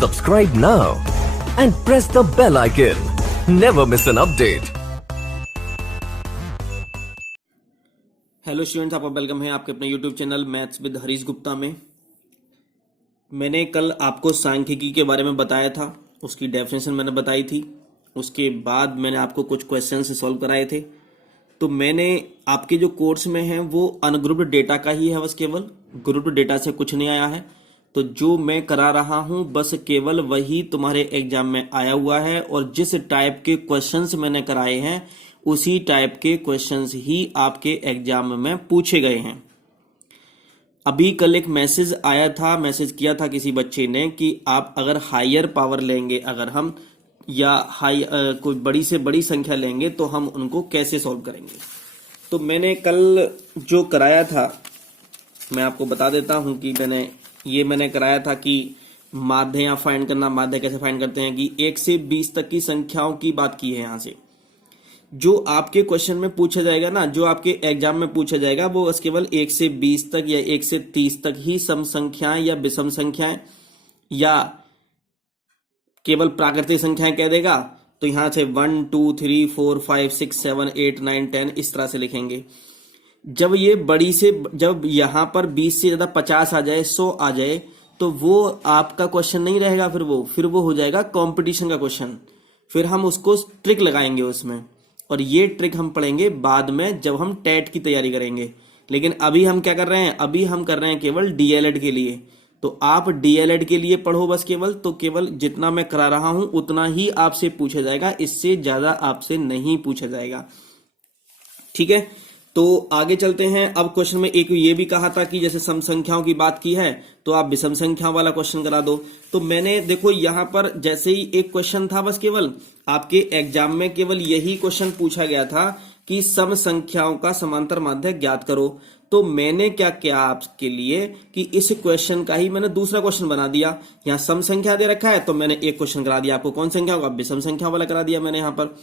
Subscribe now and press the bell icon. Never miss an update. Hello students, आपका welcome है आपके अपने YouTube channel maths with Harish Gupta में। मैंने कल आपको सांख्यिकी के बारे में बताया था, उसकी डेफिनेशन मैंने बताई थी। उसके बाद मैंने आपको कुछ क्वेश्चन सॉल्व कराए थे। तो मैंने आपके जो कोर्स में है वो अनग्रुप्ड डेटा का ही है, बस केवल ग्रुप्ड डेटा से कुछ नहीं आया है। तो जो मैं करा रहा हूं बस केवल वही तुम्हारे एग्जाम में आया हुआ है, और जिस टाइप के क्वेश्चंस मैंने कराए हैं उसी टाइप के क्वेश्चंस ही आपके एग्जाम में पूछे गए हैं। अभी कल एक मैसेज आया था, मैसेज किया था किसी बच्चे ने कि आप अगर हायर पावर लेंगे, अगर हम या कोई बड़ी से बड़ी संख्या लेंगे तो हम उनको कैसे सॉल्व करेंगे। तो मैंने कल जो कराया था मैं आपको बता देता हूं कि मैंने कराया था कि माध्य या फाइंड करना। माध्य कैसे फाइंड करते हैं कि 1 से 20 तक की संख्याओं की बात की है। यहां से जो आपके क्वेश्चन में पूछा जाएगा ना, जो आपके एग्जाम में पूछा जाएगा वो बस केवल 1 से 20 तक या 1 से 30 तक ही सम संख्याएं या विषम संख्याएं या केवल प्राकृतिक संख्याएं कह देगा। तो यहां से 1 2 3 4 5 6 7 8 9 10 इस तरह से लिखेंगे। जब यहां पर 20 से ज्यादा 50 आ जाए, 100 आ जाए, तो वो आपका क्वेश्चन नहीं रहेगा, फिर वो हो जाएगा कंपटीशन का क्वेश्चन। फिर हम उसको ट्रिक लगाएंगे उसमें, और ये ट्रिक हम पढ़ेंगे बाद में जब हम टेट की तैयारी करेंगे। लेकिन अभी हम क्या कर रहे हैं, अभी हम कर रहे हैं केवल डीएलएड के लिए। तो आप डीएलएड के लिए पढ़ो बस केवल। तो केवल जितना मैं करा रहा हूं उतना ही आपसे पूछा जाएगा, इससे ज्यादा आपसे नहीं पूछा जाएगा। ठीक है, तो आगे चलते हैं। अब क्वेश्चन में एक ये भी कहा था कि जैसे सम संख्याओं की बात की है तो आप विषम संख्या वाला क्वेश्चन करा दो। तो मैंने देखो यहां पर जैसे ही एक क्वेश्चन था, बस केवल आपके एग्जाम में केवल यही क्वेश्चन पूछा गया था कि सम संख्याओं का समांतर माध्य ज्ञात करो। तो मैंने क्या किया आपके लिए कि इस क्वेश्चन का ही मैंने दूसरा क्वेश्चन बना दिया। यहाँ सम संख्या दे रखा है तो मैंने एक क्वेश्चन करा दिया आपको, कौन संख्या होगा, विषम संख्या वाला करा दिया मैंने यहाँ पर।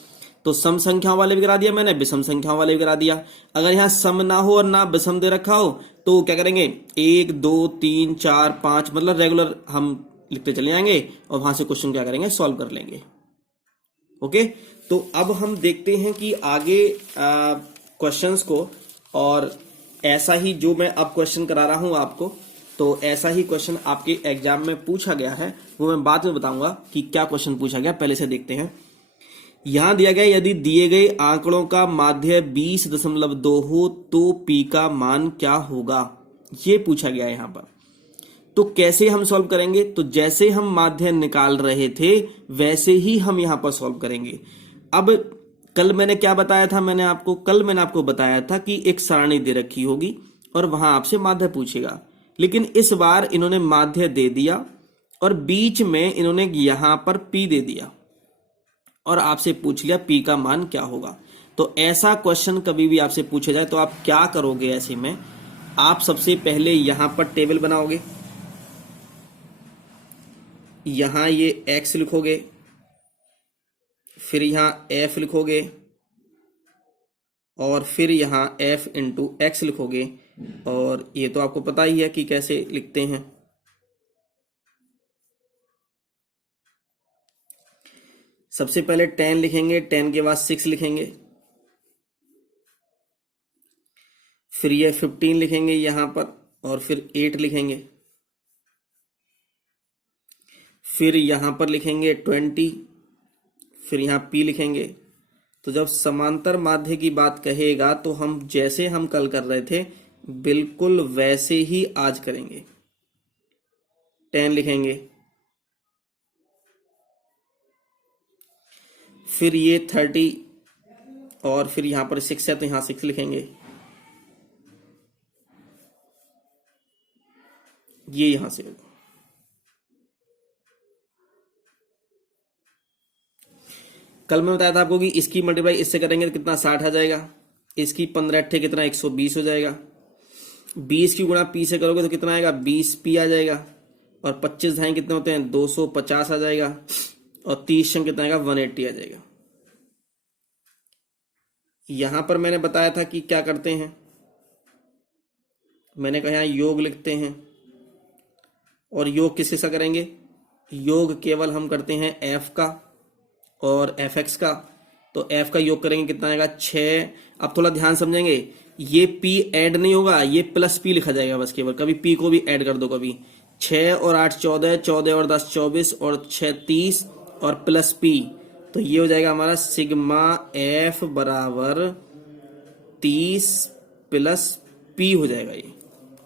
तो सम संख्याओं वाले भी करा दिया मैंने, विषम संख्याओं वाले भी करा दिया। अगर यहाँ सम ना हो और ना विषम दे रखा हो तो क्या करेंगे, 1 2 3 4 5 मतलब रेगुलर हम लिखते चले जाएंगे और वहां से क्वेश्चन क्या करेंगे, सॉल्व कर लेंगे। ओके, तो अब हम देखते हैं कि आगे क्वेश्चंस को, और ऐसा ही जो मैं अब क्वेश्चन करा रहा हूं आपको, तो ऐसा ही क्वेश्चन आपके एग्जाम में पूछा गया है, वो मैं बाद में बताऊंगा कि क्या क्वेश्चन पूछा गया। पहले से देखते हैं। यहां दिया गया यदि दिए गए आंकड़ों का माध्य 20.2 हो तो पी का मान क्या होगा, ये पूछा गया है यहां पर। तो कैसे हम सॉल्व करेंगे, तो जैसे हम माध्य निकाल रहे थे वैसे ही हम यहां पर सॉल्व करेंगे। अब कल मैंने क्या बताया था, मैंने आपको बताया था कि एक सारणी दे रखी होगी और वहां आपसे माध्य पूछेगा। लेकिन इस बार इन्होंने माध्य दे दिया और बीच में इन्होंने यहां पर पी दे दिया और आपसे पूछ लिया पी का मान क्या होगा। तो ऐसा क्वेश्चन कभी भी आपसे पूछा जाए तो आप क्या करोगे, ऐसे में आप सबसे पहले यहां पर टेबल बनाओगे। यहां ये x लिखोगे, फिर यहां f लिखोगे, और फिर यहां f इंटू x लिखोगे। और ये तो आपको पता ही है कि कैसे लिखते हैं। सबसे पहले 10 लिखेंगे, 10 के बाद 6 लिखेंगे, फिर ये 15 लिखेंगे यहां पर, और फिर 8 लिखेंगे, फिर यहां पर लिखेंगे 20, फिर यहां p लिखेंगे। तो जब समांतर माध्य की बात कहेगा तो हम जैसे हम कल कर रहे थे बिल्कुल वैसे ही आज करेंगे। 10 लिखेंगे, फिर ये 30, और फिर यहां पर 6 है तो यहां 6 लिखेंगे, ये यहां से होगा। कल मैं बताया था आपको कि इसकी मल्टीप्लाई इससे करेंगे तो कितना 60 आ जाएगा, इसकी 15 अट्ठे कितना 120 हो जाएगा, 20 की गुणा पी से करोगे तो कितना आएगा 20 पी आ जाएगा, और 25 ढाई कितने होते हैं 250 आ जाएगा, और 30 शम कितना आएगा 180 आ जाएगा। यहां पर मैंने बताया था कि क्या करते हैं, मैंने कहा यहाँ योग लिखते हैं, और योग किसके साथ करेंगे, योग केवल हम करते हैं एफ का और एफ एक्स का। तो एफ का योग करेंगे कितना आएगा 6। अब थोड़ा ध्यान समझेंगे, ये पी ऐड नहीं होगा, ये प्लस पी लिखा जाएगा बस केवल। कभी पी को भी ऐड कर दो, कभी 6 और 8 14, 14 और 10 24 और 6 30 और प्लस पी। तो ये हो जाएगा हमारा सिग्मा एफ बराबर 30 प्लस पी हो जाएगा। ये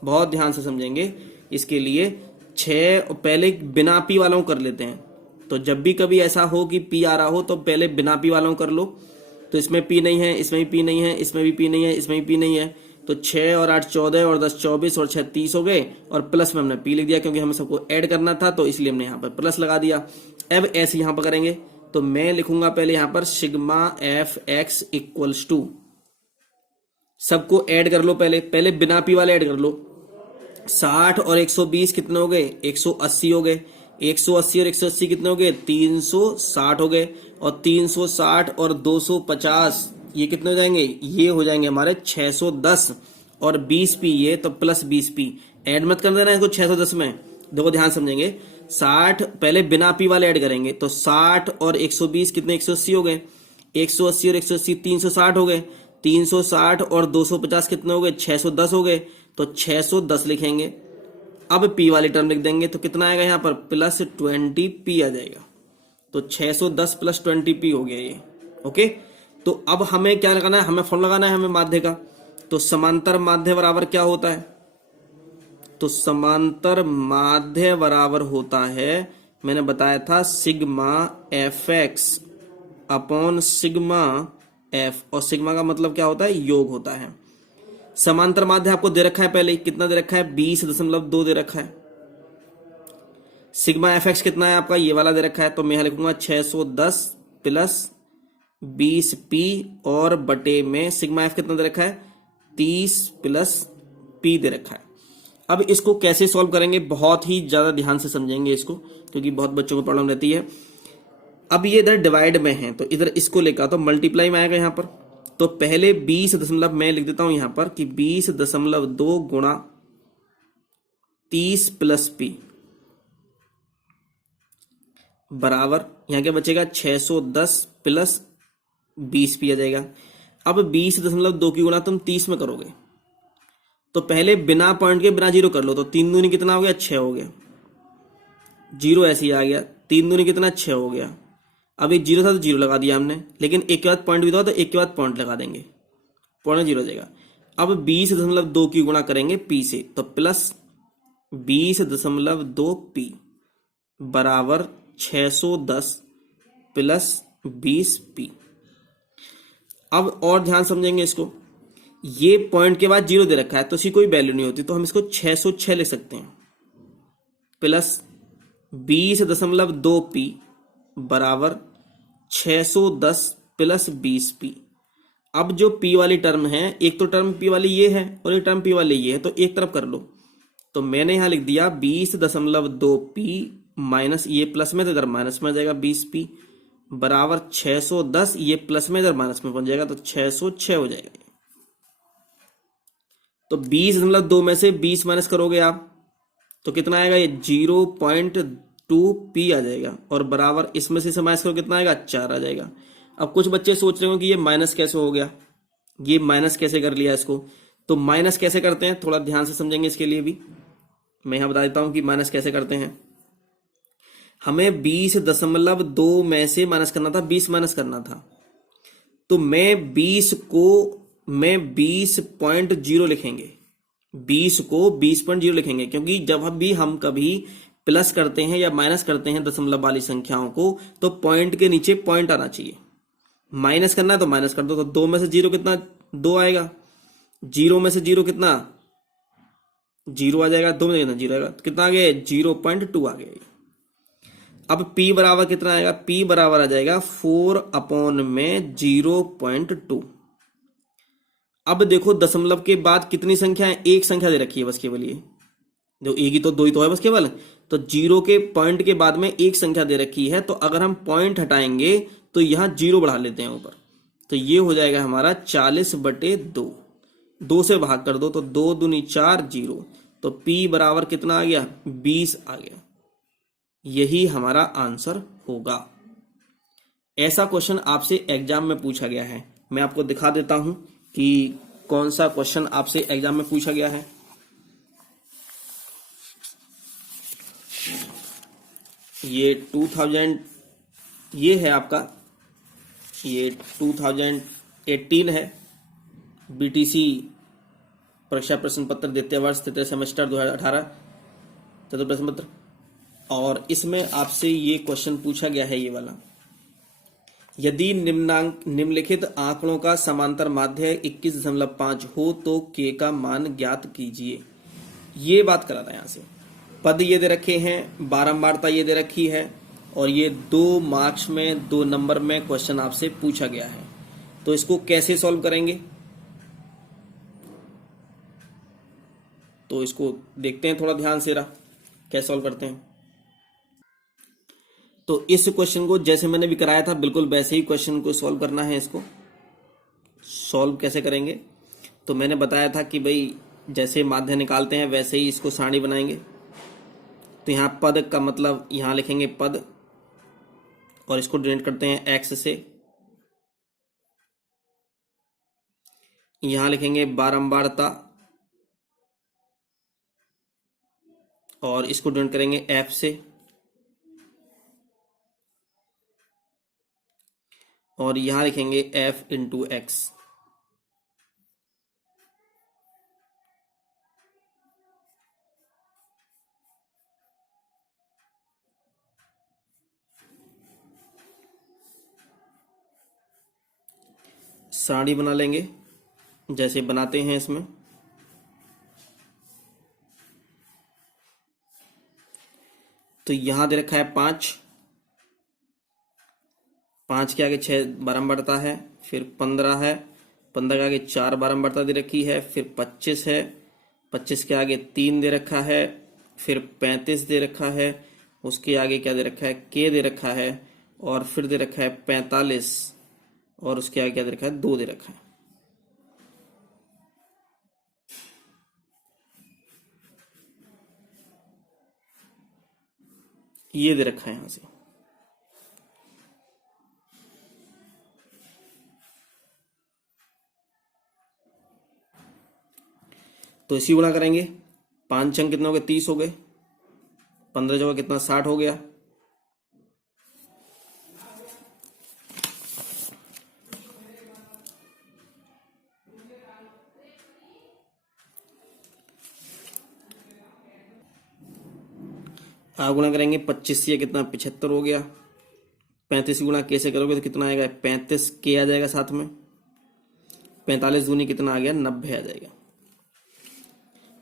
बहुत ध्यान से समझेंगे। इसके लिए 6 पहले बिना पी वालों कर लेते हैं। तो जब भी कभी ऐसा हो कि पी आ रहा हो तो पहले बिना पी वालों कर लो। तो इसमें पी नहीं है, इसमें भी पी नहीं है, इसमें भी पी नहीं है, इसमें भी पी नहीं है। तो 6 और 8 14 और 10 24 और 6 30 हो गए और प्लस में हमने पी लिख दिया क्योंकि हमें सबको ऐड करना था, तो इसलिए हमने यहाँ पर प्लस लगा दिया। अब ऐसे यहाँ पर करेंगे तो मैं लिखूंगा पहले यहाँ पर sigma F X equals to, सबको ऐड कर लो पहले बिना पी वाले ऐड कर लो। 60 और 120 कितने हो गए 180 हो गए। 180 और 180 कितने हो गए 360 हो गए। और 360 और 250 ये कितने हो जाएंगे, ये हो जाएंगे हमारे 610 और 20 पी ये तो प्लस 20 पी। ऐड मत कर देना इसको 610 में। देखो ध्यान समझेंगे, 60 पहले बिना पी वाले ऐड करेंगे तो 60 और 120 कितने 180 हो गए। 180 और 180 360 हो गए। 360 और 250 कितने हो गए 610 हो गए। तो 610 लिखेंगे। अब पी वाली टर्म लिख देंगे तो कितना आएगा यहाँ पर प्लस 20 पी आ जाएगा। तो 610 प्लस 20 पी हो गया ये। ओके, तो अब हमें क्या लगाना है, हमें फॉर्मूला लगाना है हमें माध्य का। तो समांतर माध्य बराबर क्या होता है, तो समांतर माध्य बराबर होता है, मैंने बताया था sigma F x upon sigma F. और सिग्मा का मतलब क्या होता है, योग होता है। समांतर माध्य आपको दे रखा है पहले, कितना दे रखा है 20.2 दे रखा है। सिग्मा एफ एक्स कितना है आपका, ये वाला दे रखा है। तो मैं यहां लिखूंगा 610 प्लस 20 पी और बटे में सिग्मा एफ कितना दे रखा है 30 प्लस पी दे रखा है। अब इसको कैसे सॉल्व करेंगे, बहुत ही ज्यादा ध्यान से समझेंगे इसको, क्योंकि बहुत बच्चों को प्रॉब्लम रहती है। अब ये इधर डिवाइड में है तो इधर इसको लेकर तो मल्टीप्लाई में आएगा यहाँ पर। तो पहले 20 दशमलव मैं लिख देता हूं यहां पर कि 20.2 गुणा 30 प्लस पी बराबर यहां क्या बचेगा 610 प्लस 20 पी आ जाएगा। अब 20.2 की गुणा तुम 30 में करोगे तो पहले बिना पॉइंट के बिना जीरो कर लो। तो 3 दूनी कितना हो गया 6 हो गया, जीरो ऐसे ही आ गया। 3 दूनी कितना 6 हो गया। अब एक जीरो था तो जीरो लगा दिया हमने, लेकिन एक के बाद पॉइंट भी था तो एक के बाद पॉइंट लगा देंगे, पॉइंट जीरो हो जाएगा। अब 20.2 की गुणा करेंगे पी से तो प्लस 20.2 पी बराबर 610 प्लस 20 पी। अब और ध्यान समझेंगे इसको, ये पॉइंट के बाद जीरो दे रखा है तो इसकी कोई वैल्यू नहीं होती, तो हम इसको 606 लिख सकते हैं प्लस 20.2 पी बराबर 610 प्लस 20 पी। अब जो पी वाली टर्म है, एक तो टर्म पी वाली ये है और एक टर्म पी वाली ये है, तो एक तरफ कर लो। तो मैंने यहां लिख दिया 20.2 पी माइनस ये प्लस में तो इधर माइनस में आ जाएगा 20 पी बराबर 610, ये प्लस में इधर माइनस में पहुंच जाएगा तो 606 हो जाएगा। तो 20.2 में से 20 माइनस करोगे आप तो कितना आएगा, ये 0.2 पी आ जाएगा और बराबर इसमें से माइनस करो कितना आएगा 4 आ जाएगा। अब कुछ बच्चे सोच रहे हो कि ये माइनस कैसे हो गया, ये माइनस कैसे कर लिया इसको। तो माइनस कैसे करते हैं थोड़ा ध्यान से समझेंगे, इसके लिए भी मैं यहां बता देता हूं कि माइनस कैसे करते हैं। हमें 20.2 में से माइनस करना था, 20 माइनस करना था। तो मैं 20.0 लिखेंगे, 20 को 20.0 लिखेंगे, क्योंकि जब भी हम कभी प्लस करते हैं या माइनस करते हैं दशमलव वाली संख्याओं को तो पॉइंट के नीचे पॉइंट आना चाहिए। माइनस करना है तो माइनस कर दो, तो 2 में से 0 कितना 2 आएगा, 0 में से 0 कितना 0 आ जाएगा, 2 में से कितना 0 आएगा, कितना आ गया 0.2 आ गया। अब p बराबर कितना आएगा, p बराबर आ जाएगा 4/0.2। अब देखो दशमलव के बाद कितनी संख्या है, एक संख्या दे रखी है बस केवल, ये जो एक ही तो दो ही तो है बस केवल। तो 0 के पॉइंट के बाद में एक संख्या दे रखी है, तो अगर हम पॉइंट हटाएंगे तो यहां 0 बढ़ा लेते हैं ऊपर, तो ये हो जाएगा हमारा 40/2। 2 से भाग कर दो तो 2 दूनी 4 0, तो p बराबर कितना आ गया 20 आ गया। यही हमारा आंसर होगा। ऐसा क्वेश्चन आपसे एग्जाम में पूछा गया है। मैं आपको दिखा देता हूं कि कौन सा क्वेश्चन आपसे एग्जाम में पूछा गया है। ये 2000 ये है आपका, ये 2018 है। बीटीसी परीक्षा प्रश्न पत्र द्वितीय वर्ष तृतीय सेमेस्टर 2018 तृतीय प्रश्न पत्र, और इसमें आपसे ये क्वेश्चन पूछा गया है, ये वाला। यदि निम्नलिखित आंकड़ों का समांतर माध्य 21.5 हो तो के का मान ज्ञात कीजिए। ये बात करा था। यहां से पद ये दे रखे हैं, बारंबारता ये दे रखी है, और ये 2 मार्क्स में 2 नंबर में क्वेश्चन आपसे पूछा गया है। तो इसको कैसे सॉल्व करेंगे, तो इसको देखते हैं थोड़ा ध्यान से, कैसे सॉल्व करते हैं। तो इस क्वेश्चन को जैसे मैंने भी कराया था बिल्कुल वैसे ही क्वेश्चन को सॉल्व करना है। इसको सॉल्व कैसे करेंगे, तो मैंने बताया था कि भाई जैसे माध्य निकालते हैं वैसे ही इसको सारणी बनाएंगे। तो यहाँ पद का मतलब यहाँ लिखेंगे पद, और इसको डिनोट करते हैं एक्स से। यहाँ लिखेंगे बारंबारता, और इसको डिनोट करेंगे एफ से, और यहां लिखेंगे एफ इंटू एक्स। सारणी बना लेंगे जैसे बनाते हैं इसमें। तो यहां दे रखा है 5 के आगे 6 बारंबारता है, फिर 15 है, 15 के आगे 4 बारंबारता दे रखी है, फिर 25 है, 25 के आगे 3 दे रखा है, फिर 35 दे रखा है, उसके आगे क्या दे रखा है, के दे रखा है, और फिर दे रखा है 45, और उसके आगे क्या दे रखा है, 2 दे रखा है। ये दे रखा है यहां से। तो इसी गुणा करेंगे। 5 अंक कितने हो गए, 30 हो गए। 15 जगह कितना, 60 हो गया। गुणा करेंगे 25 से कितना, 75 हो गया। 35 गुणा कैसे करोगे तो कितना आएगा, 35 के आ जाएगा साथ में। 45 दूनी कितना आ गया, 90 आ जाएगा।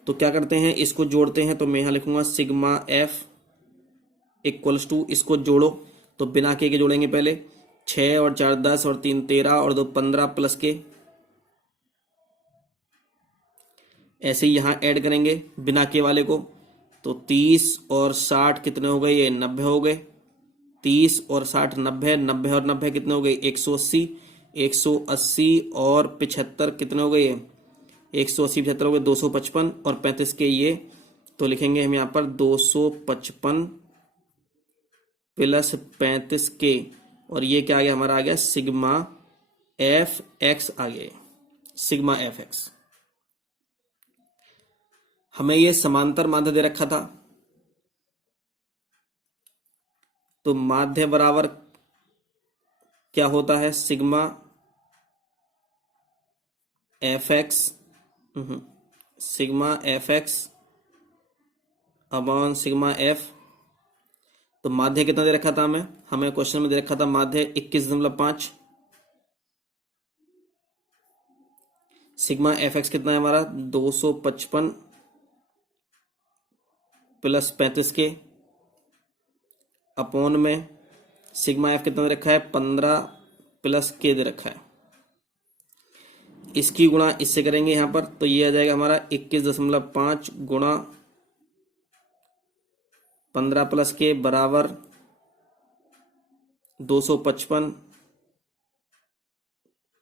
तो क्या करते हैं, इसको जोड़ते हैं। तो मैं यहां लिखूंगा सिग्मा एफ इक्वल्स टू, इसको जोड़ो तो बिना के जोड़ेंगे पहले। 6 और 4 10 और 3 13 और 2 15 प्लस के, ऐसे ही यहां ऐड करेंगे बिना के वाले को। तो 30 और 60 कितने हो गए, ये 90 हो गए। 30 और 60 90, 90 और 90 कितने हो गए, 180। 180 और 75 कितने हो गए, ये 180 75 हो गए 255, और 35 के ये, तो लिखेंगे हम यहाँ पर 255 प्लस 35 के, और ये क्या आ गया हमारा, आ गया सिग्मा एफ एक्स आ गया, सिग्मा एफ एक्स। हमें ये समांतर माध्य दे रखा था, तो माध्य बराबर क्या होता है, sigma F x, sigma F x upon sigma F. तो माध्य कितना दे रखा था हमें क्वेश्चन में दे रखा था माध्य 21.5। सिग्मा एफ एक्स कितना है हमारा, 255 प्लस 35 के, अपॉन में सिग्मा एफ कितना दे रखा है, 15 प्लस के दे रखा है। इसकी गुणा इससे करेंगे यहां पर, तो ये आ जाएगा हमारा 21.5 गुणा 15 प्लस के बराबर 255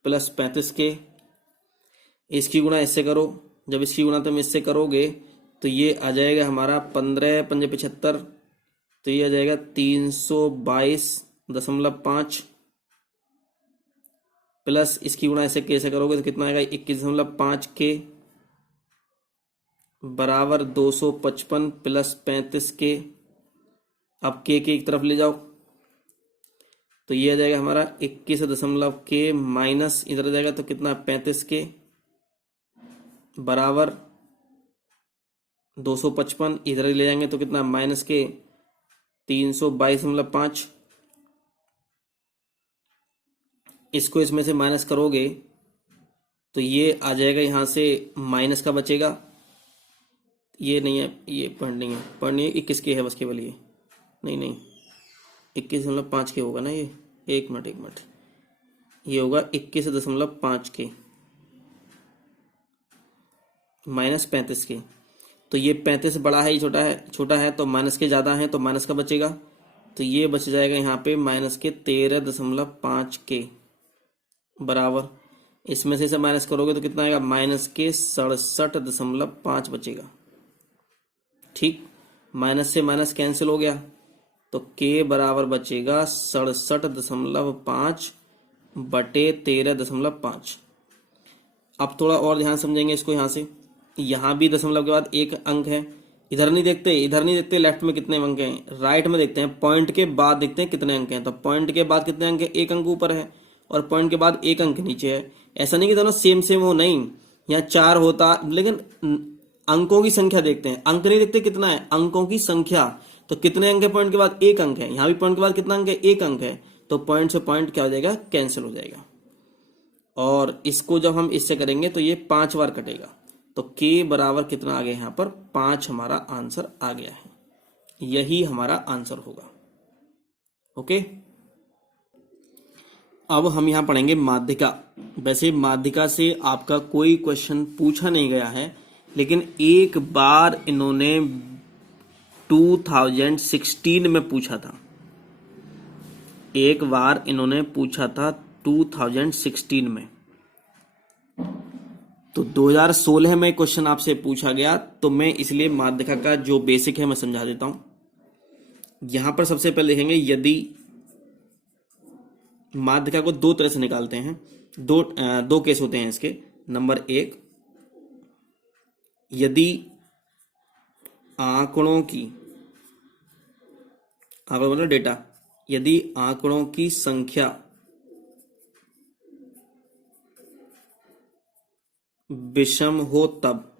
प्लस 35 के। इसकी गुणा इससे करो, जब इसकी गुणा तुम इससे करोगे तो ये आ जाएगा हमारा 15 पंजे 75, तो ये आ जाएगा 322.5 प्लस इसकी गुणा ऐसे कैसे करोगे तो कितना आएगा 21.5 के बराबर 255 प्लस 35 के। अब के एक तरफ ले जाओ तो ये आ जाएगा हमारा 21 के माइनस इधर आ जाएगा तो कितना 35 के बराबर 255 इधर ले जाएंगे तो कितना माइनस के 322.5। इसको इसमें से माइनस करोगे तो ये आ जाएगा यहाँ से माइनस का बचेगा, ये नहीं है, ये पॉइंट नहीं है, 21 के है बस केवल ये, नहीं 21.5 के होगा ना ये, एक मिनट ये होगा 21.5 के माइनस 35 के। तो ये 35 बड़ा है, ये छोटा है तो माइनस के ज़्यादा है तो माइनस का बचेगा, तो ये बच जाएगा यहाँ पे माइनस के 13.5 के बराबर, इसमें से माइनस करोगे तो कितना आएगा माइनस के 67.5 बचेगा। ठीक, माइनस से माइनस कैंसिल हो गया तो के बराबर बचेगा 67.5 बटे 13.5। अब थोड़ा और ध्यान समझेंगे इसको, यहाँ से यहाँ भी दशमलव के बाद एक अंक है, इधर नहीं देखते लेफ्ट में कितने अंक हैं, राइट में देखते हैं, पॉइंट के बाद देखते हैं कितने अंक हैं। तो पॉइंट के बाद कितने अंक हैं, एक अंक ऊपर है और पॉइंट के बाद एक अंक नीचे है। ऐसा नहीं कि दोनों सेम हो, नहीं, यहाँ 4 होता, लेकिन अंकों की संख्या देखते हैं, अंक नहीं देखते कितना है, अंकों की संख्या। तो कितने अंक है पॉइंट के बाद, एक अंक है, यहाँ भी पॉइंट के बाद कितना अंक है, एक अंक है, तो पॉइंट से पॉइंट क्या हो जाएगा, कैंसिल हो जाएगा। और इसको जब हम इससे करेंगे तो ये 5 बार कटेगा, तो के बराबर कितना आ गया, यहाँ पर 5 हमारा आंसर आ गया है, यही हमारा आंसर होगा। ओके, अब हम यहाँ पढ़ेंगे माध्यिका। वैसे माध्यिका से आपका कोई क्वेश्चन पूछा नहीं गया है, लेकिन एक बार इन्होंने 2016 में पूछा था, एक बार इन्होंने पूछा था 2016 में, तो 2016 में क्वेश्चन आपसे पूछा गया, तो मैं इसलिए माध्यिका का जो बेसिक है मैं समझा देता हूं। यहां पर सबसे पहले देखेंगे, यदि माध्यिका को दो तरह से निकालते हैं, दो केस होते हैं इसके। नंबर 1, यदि आंकड़ों मतलब डेटा, यदि आंकड़ों की संख्या विषम हो तब,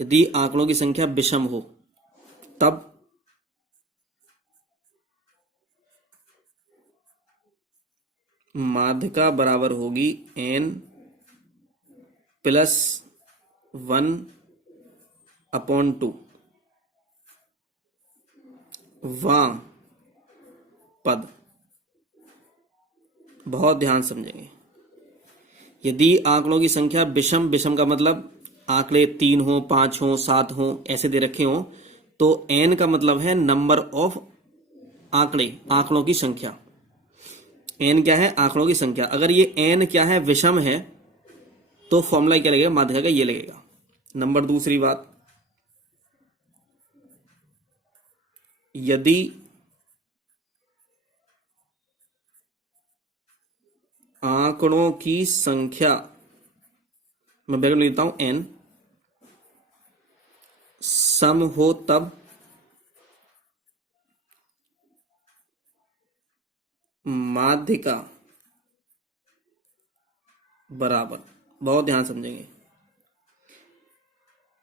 यदि आंकड़ों की संख्या विषम हो तब माध्यिका बराबर होगी n+1/2 वां पद। बहुत ध्यान समझेंगे, यदि आंकड़ों की संख्या विषम का मतलब आंकड़े 3 हो, 5 हो, 7 हो, ऐसे दे रखे हो, तो n का मतलब है नंबर ऑफ आंकड़ों की संख्या। n क्या है, आंकड़ों की संख्या। अगर ये n क्या है, विषम है, तो फॉर्मूला क्या लगेगा, माध्यिका का ये लगेगा। नंबर दूसरी बात, यदि आंकड़ों की संख्या, मैं ब्रैकेट में लिखता हूं n, सम हो तब माध्यिका बराबर, बहुत ध्यान समझेंगे,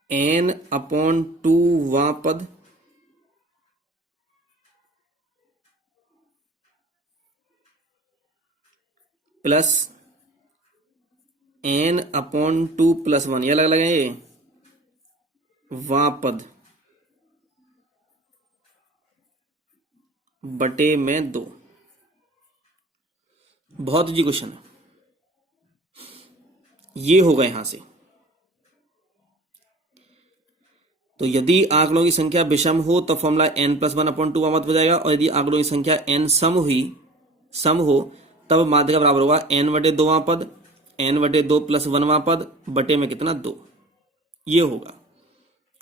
n/2 वां पद प्लस n/2 + 1, ये अलग अलग है, ये वां पद बटे में 2। बहुत इजी क्वेश्चन है, ये होगा यहां से। तो यदि आंकड़ों की संख्या विषम हो तो फॉर्मूला n+1/2 वां पद हो जाएगा, और यदि आंकड़ों की संख्या n सम हो तब माध्यिका बराबर होगा n/2 वां पद, n/2 + 1 वां पद बटे में कितना, 2, ये होगा।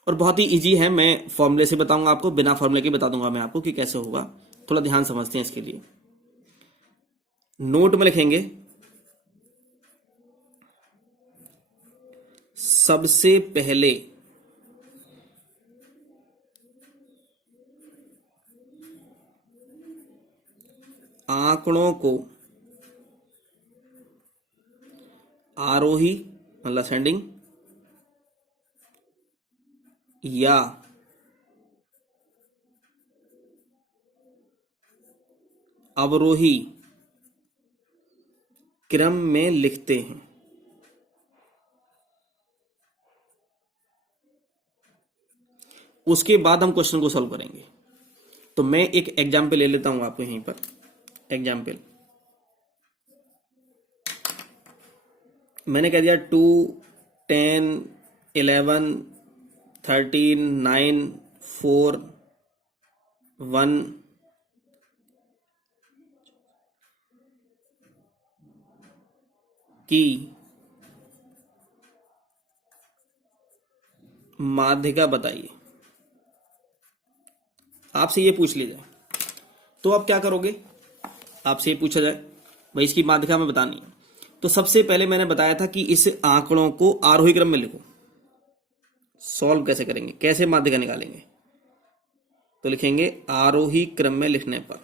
और बहुत ही इजी है, मैं फॉर्मूले से बताऊंगा आपको, बिना फॉर्मूले के बता दूंगा मैं आपको कि कैसे होगा। थोड़ा ध्यान समझते हैं इसके लिए। नोट में लिखेंगे सबसे पहले आंकड़ों को आरोही मतलब असेंडिंग या अवरोही क्रम में लिखते हैं। उसके बाद हम क्वेश्चन को सॉल्व करेंगे। तो मैं एक एग्जाम्पल ले लेता हूं आपको यहीं पर। एग्जाम्पल मैंने कह दिया 2, 10, 11, 13, 9, 4, 1 की माध्यिका बताइए। आपसे ये पूछ लिया जाए तो आप क्या करोगे? आपसे ये पूछा जाए भाई इसकी माध्यिका में बतानी है, तो सबसे पहले मैंने बताया था कि इस आंकड़ों को आरोही क्रम में लिखो। सॉल्व कैसे करेंगे, कैसे माध्यिका निकालेंगे? तो लिखेंगे आरोही क्रम में लिखने पर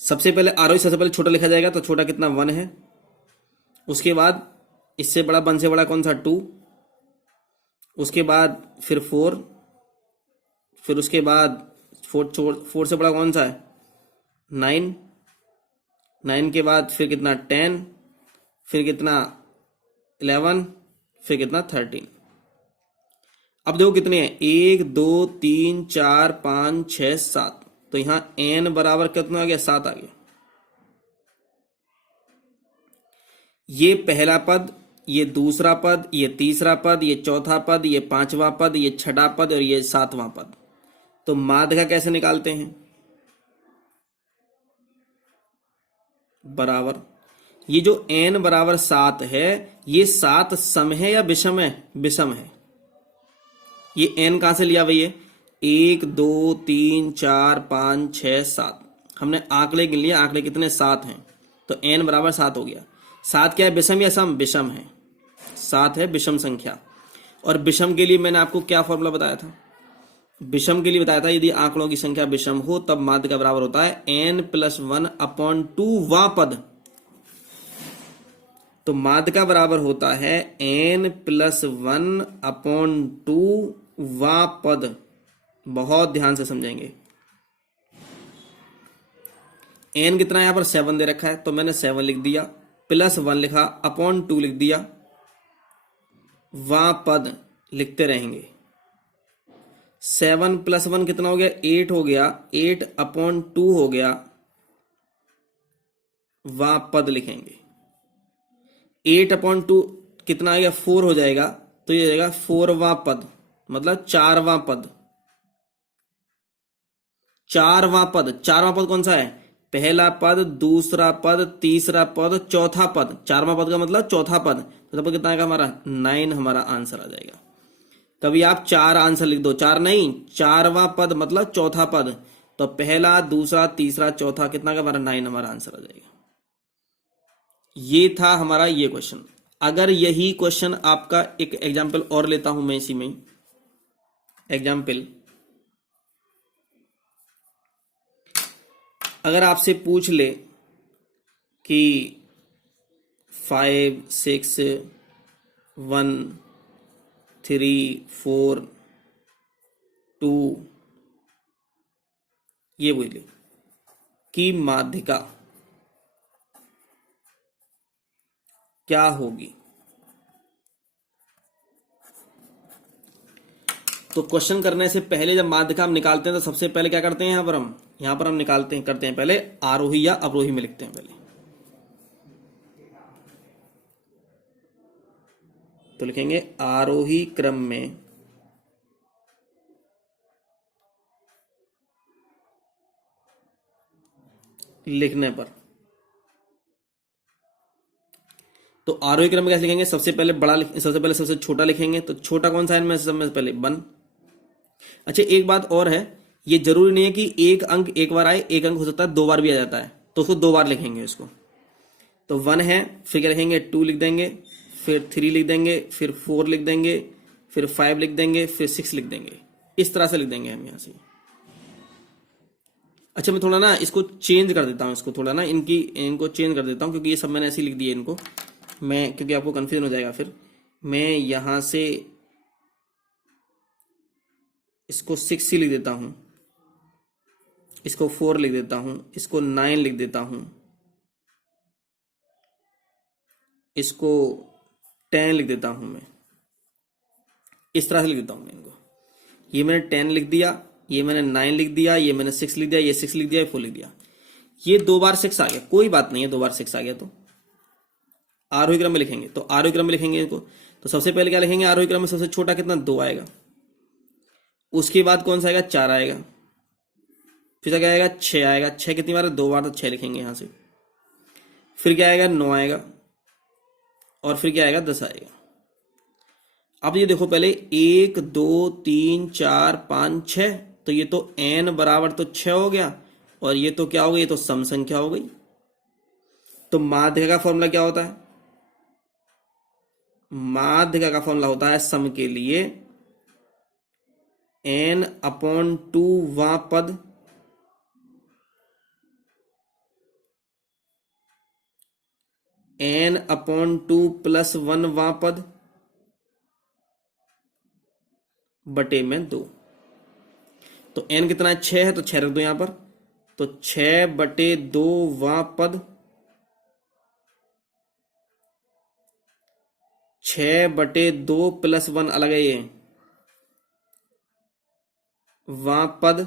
सबसे पहले आरोही सबसे पहले छोटा लिखा जाएगा, तो छोटा कितना 1 है। उसके बाद इससे बड़ा 1 से बड़ा कौन सा 2, उसके बाद फिर 4, फिर उसके बाद 4 से बड़ा कौन सा है 9, 9 के बाद फिर कितना 10, फिर कितना 11, फिर कितना 13। अब देखो कितने हैं 1 2 3 4 5 6 7, तो यहां n बराबर कितना आ गया 7 आ गया। ये पहला पद, ये दूसरा पद, ये तीसरा पद, ये चौथा पद, ये पांचवा पद, ये छठा पद और ये सातवां पद। तो माध्यिका कैसे निकालते हैं? बराबर ये जो n बराबर 7 है, ये 7 सम है या विषम है? विषम है। ये n कहां से लिया भैया? 1 2 3 4 5 6 7, हमने आंकड़े गिन लिए, आंकड़े कितने 7 हैं, तो n बराबर 7 हो गया। 7 क्या है, विषम या सम? विषम है। 7 है विषम संख्या। और विषम के लिए मैंने आपको क्या फॉर्मूला बताया था? विषम के लिए बताया था यदि आंकड़ों की संख्या विषम हो तब माध्यिका बराबर होता है n+1/2 वां पद। तो माध्यिका बराबर होता है n+1/2 वां पद। बहुत ध्यान से समझेंगे। n कितना यहां पर 7 दे रखा है, तो मैंने 7 लिख दिया, +1 लिखा, /2 लिख दिया, वां पद लिखते रहेंगे। 7 + 1 कितना हो गया 8 हो गया, 8/2 हो गया, वां पद लिखेंगे। 8/2 कितना आ गया 4 हो जाएगा, तो ये जाएगा 4वां पद, मतलब 4वां पद। 4वां पद, 4वां पद कौन सा है? पहला पद, दूसरा पद, तीसरा पद, चौथा पद। 4वां पद का मतलब चौथा पद, तो कितना आएगा हमारा 9 हमारा आंसर आ जाएगा। कभी आप 4 आंसर लिख दो, 4 नहीं, 4वां पद मतलब चौथा पद, तो पहला दूसरा तीसरा चौथा कितना का हमारा 9 हमारा आंसर आ जाएगा। ये था हमारा ये क्वेश्चन। अगर यही क्वेश्चन आपका, एक एग्जाम्पल और लेता हूं मैं इसी में। एग्जाम्पल अगर आपसे पूछ ले कि 5 6 1 3 4 2 ये बोले कि माध्यिका क्या होगी, तो क्वेश्चन करने से पहले जब माध्यिका हम निकालते हैं तो सबसे पहले क्या करते हैं, यहां पर हम निकालते हैं, करते हैं पहले आरोही या अवरोही में लिखते हैं पहले। तो लिखेंगे आरोही क्रम में लिखने पर तो आरोही क्रम में कैसे लिखेंगे, सबसे पहले सबसे पहले सबसे छोटा लिखेंगे। तो छोटा कौन सा है इनमें सब में पहले 1। अच्छा एक बात और है, ये जरूरी नहीं है कि एक अंक एक बार आए, एक अंक हो सकता है 2 बार भी आ जाता है, तो उसको 2 बार लिखेंगे इसको। तो 1 है, फिर क्या लिखेंगे 2 लिख देंगे, फिर 3 लिख देंगे, फिर 4 लिख देंगे, फिर 5 लिख देंगे, फिर 6 लिख देंगे। इस तरह से लिख देंगे हम यहाँ से। अच्छा मैं थोड़ा ना इसको चेंज कर देता हूँ, इसको थोड़ा ना इनको चेंज कर देता हूँ, क्योंकि ये सब मैंने ऐसे लिख दिए इनको मैं, क्योंकि आपको कंफ्यूजन हो जाएगा। फिर मैं यहाँ से इसको 6 ही लिख देता हूँ, इसको 4 लिख देता हूँ, इसको 9 लिख देता हूँ, इसको 10 लिख देता हूँ मैं। इस तरह से लिख देता हूँ मैं इनको। ये मैंने 10 लिख दिया, ये मैंने 9 लिख दिया, ये मैंने 6 लिख दिया, ये 6 लिख दिया, ये 4 लिख दिया। ये 2 बार 6 आ गया, कोई बात नहीं है, 2 बार 6 आ गया तो आरोही क्रम में लिखेंगे। तो आरोही क्रम में लिखेंगे इनको, तो सबसे पहले क्या लिखेंगे, आरोही क्रम में सबसे छोटा कितना 2 आएगा, उसके बाद कौन सा आएगा 4 आएगा, फिर क्या आएगा 6 आएगा। 6 कितनी बार है, 2 बार, तो 6 लिखेंगे यहां से। फिर क्या आएगा 9 आएगा, और फिर क्या आएगा 10 आएगा। अब ये देखो पहले 1 2 3 4 5 6, तो ये तो n बराबर तो 6 हो गया, और ये तो क्या हो गई, ये तो सम संख्या हो गई। तो माध्यिका का फॉर्मूला क्या होता है, माध्यिका का फॉर्मूला होता है सम के लिए n/2 वां पद n/2 + 1 वां पद बटे में 2। तो n कितना है 6 है, तो 6 रख दो यहां पर। तो 6/2 वां पद 6/2 + 1 अलग है, ये वां पद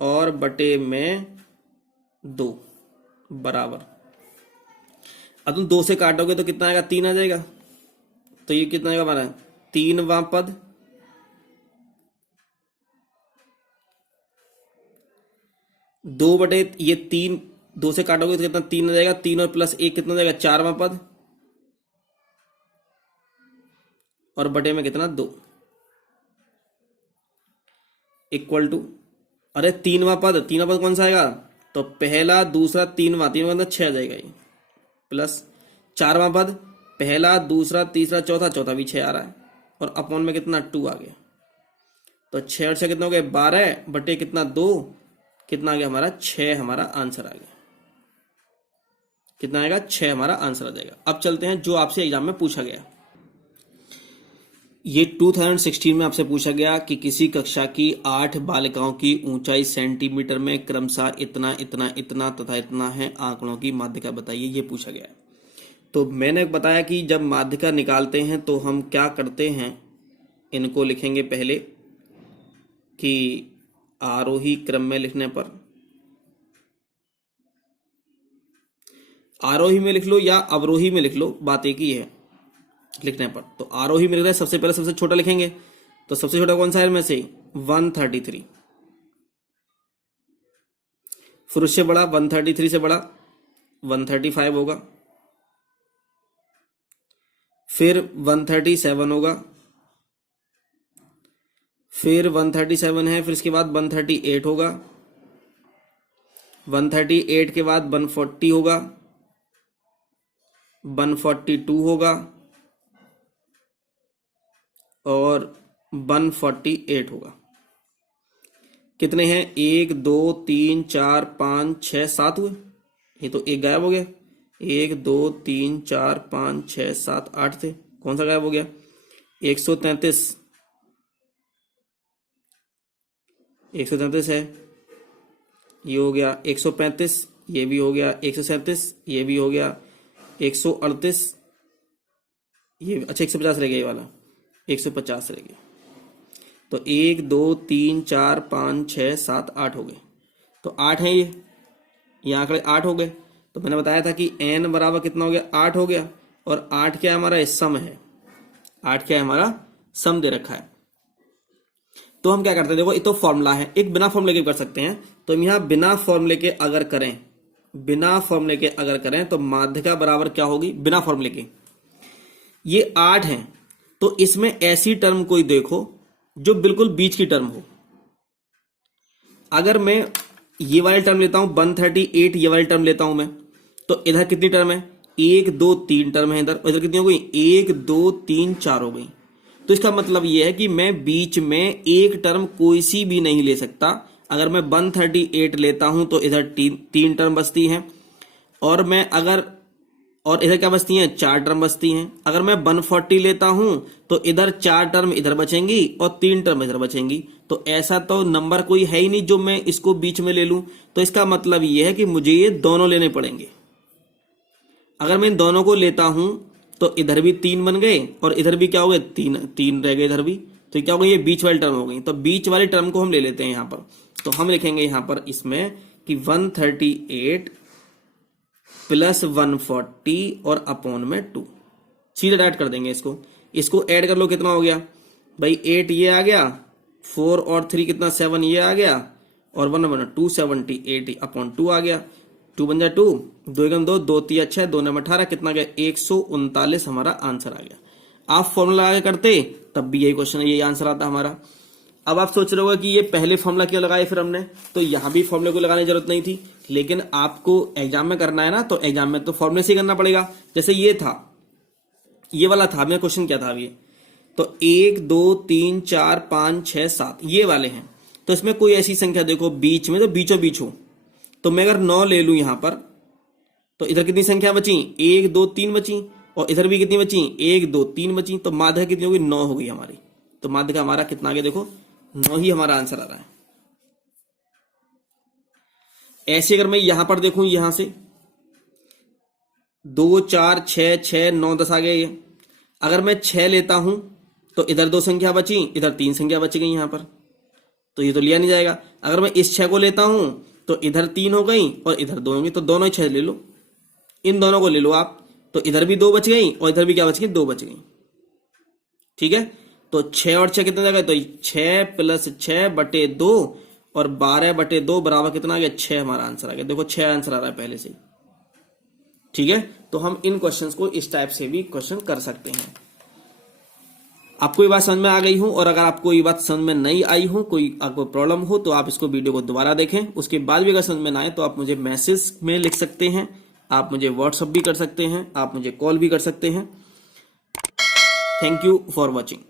और बटे में 2 बराबर। अब तुम 2 से काटोगे तो कितना आएगा, 3 आ जाएगा। तो ये कितना आएगा हमारा 3 वां पद 2 बटे ये 3, 2 से काटोगे तो कितना 3 आ जाएगा, 3 और +1 कितना आ जाएगा 4 वां पद, और बटे में कितना 2 इक्वल टू, अरे 3 वां पद कौन सा आएगा, तो पहला दूसरा 3वां 6 आ जाएगा ये, प्लस 4 वां पद पहला दूसरा तीसरा चौथा भी 6 आ रहा है, और अपॉन में कितना 2 आ गया। तो 6 और 6 कितना हो गया 12 बटे कितना 2, कितना आ गया हमारा 6 हमारा आंसर आ गया। कितना आएगा 6 हमारा आंसर आ जाएगा। अब चलते हैं जो आपसे एग्जाम में पूछा गया। ये 2016 में आपसे पूछा गया कि किसी कक्षा की 8 बालिकाओं की ऊंचाई सेंटीमीटर में क्रमशः इतना इतना इतना तथा इतना है, आंकड़ों की माध्यिका बताइए, ये पूछा गया। तो मैंने बताया कि जब माध्यिका निकालते हैं तो हम क्या करते हैं, इनको लिखेंगे पहले कि आरोही क्रम में लिखने पर, आरोही में लिख लो या अवरोही में लिख लो, बात एक ही है लिखने पर। तो आरोही में लिख रहे हैं, सबसे पहले सबसे छोटा लिखेंगे। तो सबसे छोटा कौन सा है इनमें से 133, फिर उससे बड़ा 133 से बड़ा 135 होगा, फिर 137 होगा, फिर 137 है, फिर इसके बाद 138 होगा, 138 के बाद 140 होगा, 142 होगा और 148 होगा। कितने हैं 1 2 3 4 5 6 7 हुए, ये तो एक गायब हो गया। 1 2 3 4 5 6 7 8 थे, कौन सा गायब हो गया 133, 133 है, ये हो गया 135, ये भी हो गया 137, ये भी हो गया 138, ये अच्छा 150 रह गया, ये वाला 150 रह गया। तो 1 2 3 4 5 6 7 8 हो गए, तो 8 है ये आंकड़े 8 हो गए। तो मैंने बताया था कि n बराबर कितना हो गया 8 हो गया, और 8 क्या है हमारा सम है, 8 क्या है हमारा सम दे रखा है। तो हम क्या करते हैं, देखो ये तो फॉर्मूला है, एक बिना फॉर्मूले के कर सकते हैं। तो हम यहाँ बिना फॉर्मूले के अगर करें, बिना फॉर्मूले के अगर करें तो माध्यिका बराबर क्या होगी बिना फॉर्मूले के, ये 8 हैं, तो इसमें ऐसी टर्म कोई देखो जो बिल्कुल बीच की टर्म हो। अगर मैं ये वाली टर्म लेता हूं 138, ये वाली टर्म लेता हूं मैं, तो इधर कितनी टर्म है, 1 2 3 टर्म है इधर, इधर कितनी हो गई, 1 2 3 4 हो गई। तो इसका मतलब ये है कि मैं बीच में एक टर्म कोई सी भी नहीं ले सकता। अगर मैं 138 लेता हूं तो इधर तीन टर्म बचती हैं, और इधर क्या बचती हैं, 4 टर्म बचती हैं। अगर मैं 140 लेता हूं तो इधर 4 टर्म इधर बचेंगी और 3 टर्म इधर बचेंगी। तो ऐसा तो नंबर कोई है ही नहीं जो मैं इसको बीच में ले लूं। तो इसका मतलब ये है कि मुझे ये दोनों लेने पड़ेंगे। अगर मैं इन दोनों को लेता हूं तो इधर भी 3 बन गए और इधर भी क्या हो गए, 3 रह गए इधर भी। तो क्या हो गई, ये बीच वाली टर्म हो गई। तो बीच वाली टर्म को हम ले लेते हैं यहां पर। तो हम लिखेंगे यहां पर इसमें कि 138 प्लस 140 और अपॉन में 2, सीधा ऐड कर देंगे इसको ऐड कर लो, कितना हो गया भाई, 8 ये आ गया, 4 और 3 कितना 7 ये आ गया, और 1 बना 278 अपॉन 2 आ गया। 2 बन जाए 2, 2 एकम 2, 2 3 6, 2 9 18, कितना गया 139 हमारा आंसर आ गया। आप फॉर्मूला लगा के करते तब भी यही क्वेश्चन, यही आंसर आता हमारा। अब आप सोच रहे होगा कि ये पहले फॉर्मूला क्यों लगाए फिर हमने, तो यहां भी फॉर्मूले को लगाने की जरूरत नहीं थी, लेकिन आपको एग्जाम में करना है ना, तो एग्जाम में तो फॉर्मूले से ही करना पड़ेगा। जैसे ये था, ये वाला था, मेरा क्वेश्चन क्या था ये, तो 1 2 3 4 5 6 7 ये वाले हैं। तो इसमें कोई ऐसी संख्या देखो बीच में, तो बीचों बीच हो। तो मैं अगर 9 ले लूं यहां पर, तो इधर कितनी संख्या बची, 1 2 3 बची, और इधर भी कितनी बची, 1 2 3 बची। तो माध्य कितनी होगी, 9 हो गई हमारी। तो माध्य का हमारा कितना आ गया, देखो 9 ही हमारा आंसर आ रहा है। ऐसे अगर मैं यहां पर देखूं, यहां से 2 4 6 6 9 10 आ गए ये। अगर मैं 6 लेता हूं तो इधर 2 संख्या बची, इधर 3 संख्या बच गई यहां पर, तो ये तो लिया नहीं जाएगा। अगर मैं इस 6 को लेता हूं तो इधर 3 हो गई और इधर 2 होंगी, तो दोनों ही 6 ले लो, इन दोनों को ले लो आप। तो इधर भी 2 बच गई और इधर भी क्या बच गई, 2 बच गई। ठीक है, तो 6 और 6 कितना जाएगा, तो 6 प्लस 6 बटे 2 और 12 बटे 2 बराबर कितना आ गया, 6 हमारा आंसर आ गया। देखो 6 आंसर आ रहा है पहले से। ठीक है, तो हम इन क्वेश्चंस को इस टाइप से भी क्वेश्चन कर सकते हैं। आपको ये बात समझ में आ गई हो, और अगर आपको ये बात समझ में नहीं आई हो, कोई आपको प्रॉब्लम हो, तो आप इसको वीडियो को दोबारा देखें। उसके बाद भी अगर समझ में ना आए तो आप मुझे मैसेज में लिख सकते हैं, आप मुझे व्हाट्सएप भी कर सकते हैं, आप मुझे कॉल भी कर सकते हैं। Thank you for watching.